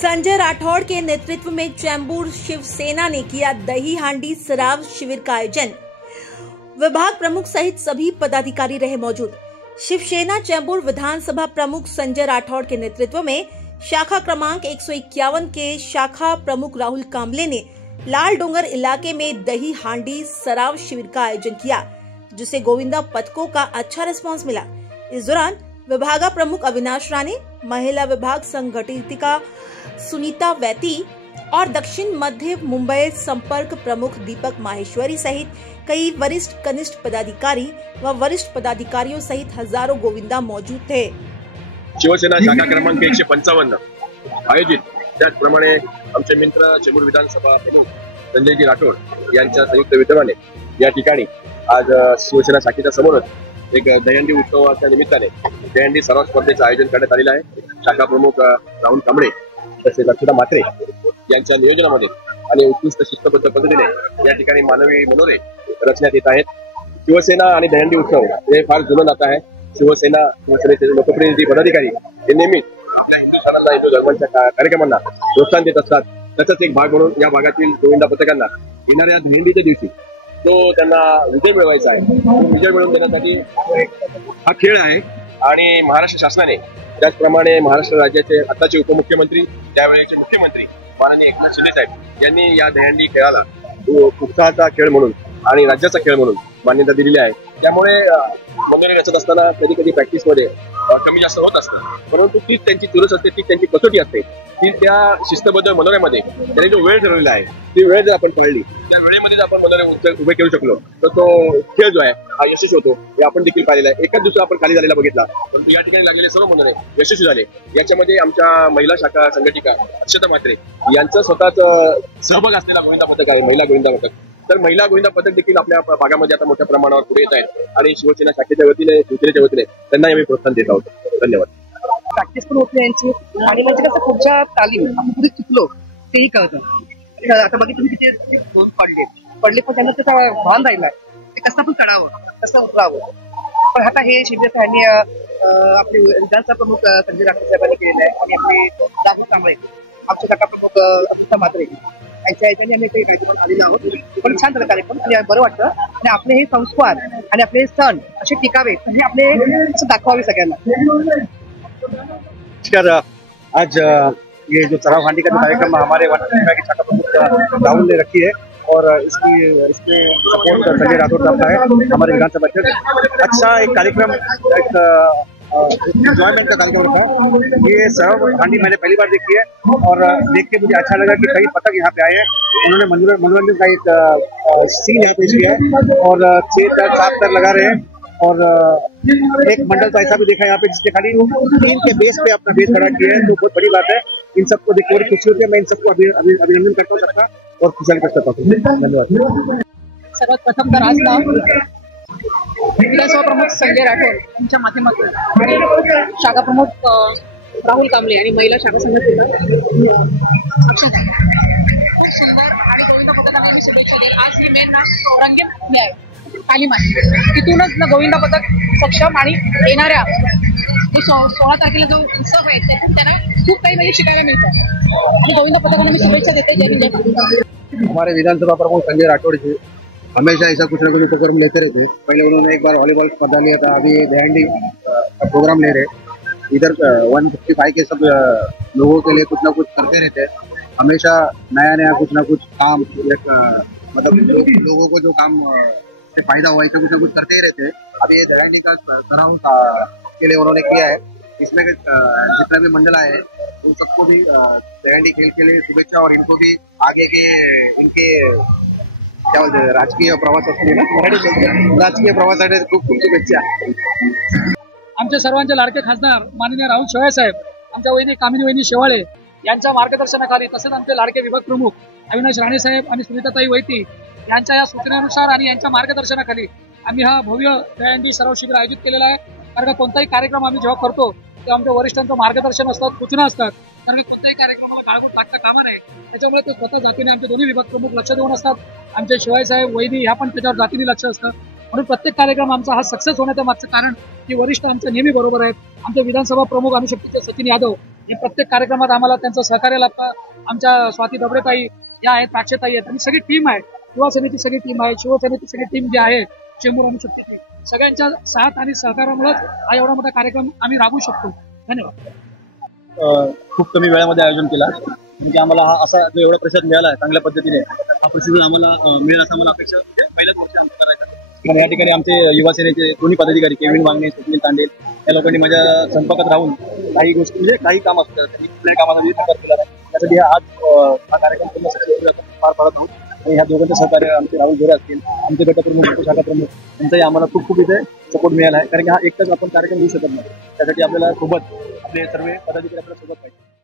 संजय राठौड़ के नेतृत्व में चैम्बूर शिवसेना ने किया दही हांडी सराव शिविर का आयोजन। विभाग प्रमुख सहित सभी पदाधिकारी रहे मौजूद। शिवसेना चैम्बूर विधानसभा प्रमुख संजय राठौड़ के नेतृत्व में शाखा क्रमांक 151 के शाखा प्रमुख राहुल कांबले ने लाल डोंगर इलाके में दही हांडी सराव शिविर का आयोजन किया, जिसे गोविंदा पथकों का अच्छा रिस्पांस मिला। इस दौरान विभाग प्रमुख अविनाश राणे, महिला विभाग संगठिका सुनीता वैती और दक्षिण मध्य मुंबई संपर्क प्रमुख दीपक माहेश्वरी सहित कई वरिष्ठ कनिष्ठ पदाधिकारी व वरिष्ठ पदाधिकारियों सहित हजारों गोविंदा मौजूद थे। शिवसेना शाखा क्रमांक 155 आयोजित त्याचप्रमाणे आमचे मित्र चेंबूर विधानसभा प्रमुख संजयजी राठोड यांच्या संयुक्त विद्यमाने या ठिकाणी आज शिवसेना शाखेच्या समोरच एक दहीहंडी उत्सवाच्या निमित्ताने दहीहंडी सराव स्पर्धेचं आयोजन करण्यात आलेलं आहे। शाखा प्रमुख राहुल कांबळे तसेच अक्षता म्हात्रे यांच्या नियोजनामध्ये आणि उत्कृष्ट शिस्तबद्ध पद्धतीने या ठिकाणी मानवी मनोरे रचण्यात येत आहेत। शिवसेना आणि दहीहंडी उत्सव हे फार जुनं नातं आहे। शिवसेनेचे लोकप्रतिनिधी पदाधिकारी हे नेहमीच हिंदू धर्मांच्या कार्यक्रमांना प्रोत्साहन देत असतात। त्याचाच एक भाग म्हणून या भागातील गोविंदा पथकांना येणाऱ्या दहीहंडीच्या दिवशी तो त्यांना विजय मिळवायचा आहे। विजय मिळवून देण्यासाठी हा खेळ आहे आणि महाराष्ट्र शासनाने त्याचप्रमाणे महाराष्ट्र राज्याचे आताचे उपमुख्यमंत्री त्यावेळेचे मुख्यमंत्री माननीय एकनाथ शिंदे साहेब यांनी या दहीहंडी खेळाला उत्साहाचा खेळ म्हणून आणि राज्याचा खेळ म्हणून मान्यता दिलेली आहे। त्यामुळे मनोरे रचत असताना कधी कधी प्रॅक्टिसमध्ये कमी जास्त होत असतं, परंतु तीच त्यांची चुरस असते, ती त्यांची कसोटी असते, ती त्या शिस्तबद्ध मनोऱ्यामध्ये त्यांनी जो वेळ ठरवलेला आहे ती वेळ जर आपण पळली त्या वेळेमध्ये जर आपण मनोरे उभे करू शकलो तर तो खेळ जो आहे हा यशस्वी होतो। हे आपण देखील पाहिलेलं आहे। एकाच दिवसात आपण खाली झालेला बघितला, परंतु या ठिकाणी लागलेले सर्व मनोरे यशस्वी झाले। याच्यामध्ये आमच्या महिला शाखा संघटिका अक्षता म्हात्रे यांचं स्वतःच सहभाग असलेला गोविंदा पथक आहे, महिला गोविंदा पथक। तर महिला गोविंदा पथक देखील आपल्या भागामध्ये आता मोठ्या प्रमाणावर पुढे येत आहेत आणि शिवसेना शाखेच्या वतीने शिवसेनेच्या वतीने त्यांना आम्ही प्रोत्साहन देत आहोत। धन्यवाद। प्रॅक्टिस पण होते यांची आणि म्हणजे कसं पुढच्या तालीम आपण पुढे चुकलो तेही कळतं। आता बघित तुम्ही किती पडले पण त्यांना त्याचा भान राहिला ते कसं पण चढावं कसं उतरावं। पण आता हे शिबिर त्यांनी आपले विधानसभा प्रमुख संजय राठोड साहेबांनी केलेलं आहे आणि आपले राहुल कांबळे आमचे शाखा प्रमुख अक्षता म्हात्रे यांच्या याच्याने आम्ही काही कार्यक्रम आलेलो आहोत। पण छान झालं कार्यक्रम आणि बरं वाटतं आणि आपले हे संस्कार आणि आपले सण असे टिकावे म्हणजे आपले असं दाखवावे सगळ्यांना। आज ये जो सराव हांडी का कार्यक्रम हमारे की शाखा प्रमुख राहुल ने रखी है और इसमें सपोर्ट संजय राठौड़ साहब का है, हमारे विधानसभा अध्यक्ष। अच्छा एक कार्यक्रम एक एंजॉयमेंट का कार्यक्रम रखा। ये सराव हांडी मैंने पहली बार देखी है और देख के मुझे अच्छा लगा कि कई पथक यहाँ पे आए हैं। उन्होंने मनोरंजन का एक सीन है पेश किया है और 6 तर 7 तर लगा रहे हैं और एक मंडल तो ऐसा भी देखा यहाँ पे जिसने खाली टीम के बेस पे अपना बेस खड़ा किया है, तो बहुत बड़ी बात है। इन सबको देखकर बड़ी खुशी होती है। मैं इन सबको अभिनंदन करता हूँ सबका और खुशहाली करता हूँ। धन्यवाद। सर्वात प्रथम तर आज विधानसभा प्रमुख संजय राठोड यांच्या माध्यमातून आणि शाखा प्रमुख राहुल कांबळे आणि महिला शाखा संघटिका अक्षता खूप सुंदर आणि गोविंदा पथकाला मी शुभेच्छा देईल। आज ही मेन रंगेत आहे तालीम आहे, तिथूनच गोविंदा पथक सक्षम आणि येणाऱ्या 16 तारखेला जो उत्सव आहे त्यातून त्यांना खूप काही म्हणजे शिकायला मिळतं आणि गोविंदा पथकाला मी शुभेच्छा देते। जय हिंद जय भारत। हमारे विधानसभा प्रमुख संजय राठौड़ जी हमेशा ऐसा कुछ न कुछ प्रोग्राम लेते रहते। पहले उन्होंने एक बार वॉलीबॉल स्पर्धा लिया था, अभी दहीहंडी का प्रोग्राम ले रहे। इधर 155 के सब लोगों के लिए कुछ ना कुछ करते रहते हैं। हमेशा नया नया कुछ ना कुछ काम मतलब लोगों को जो काम से फायदा हुआ ऐसा कुछ ना कुछ करते ही रहते हैं। अभी ये दहीहंडी का सराव के लिए उन्होंने किया है। इसमें जितना भी मंडल आए हैं उन सबको भी दहीहंडी खेल के लिए शुभेच्छा और इनको भी आगे के इनके क्या बोलते हैं राजकीय प्रवास असते ना राजकीय प्रवासासाठी खूप खूप शुभेच्छा। आमच्या सर्वांचे लाडके खासदार माननीय राहुल शेवाळे साहेब, आमच्या वहिनी कामिनी वहिनी शेवाळे यांच्या मार्गदर्शनाखाली तसेच आमचे लाडके विभाग प्रमुख अविनाश राणे साहेब आणि सुनीताताई वैती यांच्या या सूचनेनुसार आणि यांच्या मार्गदर्शनाखाली आम्ही हा भव्य दहीहंडी सराव शिबिर आयोजित केलेला आहे। कारण कोणताही कार्यक्रम आम्ही जेव्हा करतो तेव्हा आमच्या वरिष्ठांचं मार्गदर्शन असतात, सूचना असतात, कारण कोणत्याही कार्यक्रमाला टाळून टाकता कामा नये। त्याच्यामुळे ते स्वतः जातीने आमचे दोन्ही विभाग प्रमुख लक्ष देऊन असतात। आमचे शिवाय साहेब वैदी ह्या पण त्याच्यावर जातीने लक्ष असतं, म्हणून प्रत्येक कार्यक्रम आमचा हा सक्सेस होण्याचं मागचं कारण की वरिष्ठ आमच्या नेहमी बरोबर आहेत। आमचे विधानसभा प्रमुख अनुशक्तीचे सचिन यादव हे प्रत्येक कार्यक्रमात आम्हाला त्यांचं सहकार्य लाभतं. आमच्या स्वाती दबरेताई या आहेत, साक्षताई आहेत आणि सगळी टीम आहे. युवा सेनेची सगळी टीम आहे, शिवसेनेची सगळी टीम जी आहे, चेंबूर आणि शक्तीची, सगळ्यांच्या साथ आणि सहकार्यामुळेच हा एवढा मोठा कार्यक्रम आम्ही राबवू शकतो. धन्यवाद. खूप कमी वेळामध्ये आयोजन केला म्हणजे आम्हाला हा असा जो एवढा प्रतिसाद मिळाला आहे चांगल्या पद्धतीने हा प्रतिसाद आम्हाला मिळेल असं आम्हाला अपेक्षा म्हणजे पहिल्याच वर्षी आमचं करायचं. या ठिकाणी आमचे युवा सेनेचे दोन्ही पदाधिकारी केविन वांगणे, स्वप्नील तांडेल या लोकांनी माझ्या संपर्कात राहून काही गोष्टी म्हणजे काही काम असतं त्यांनी कुठल्याही कामासाठी सहकार केला नाही. त्यासाठी आज हा कार्यक्रम पूर्ण सक्सेसफुली पार पाडत आहोत आणि ह्या दोघांचं सहकार्य आमचे राहुल गोरे असतील, आमचे गटप्रमुख, शाखा प्रमुख यांचाही आम्हाला खूप खूप इथे सपोर्ट मिळाला आहे. कारण की हा एकटाच आपण कार्यक्रम घेऊ शकत नाही. त्यासाठी आपल्याला सोबत आपले सर्व पदाधिकारी आपल्या सोबत पाहिजे.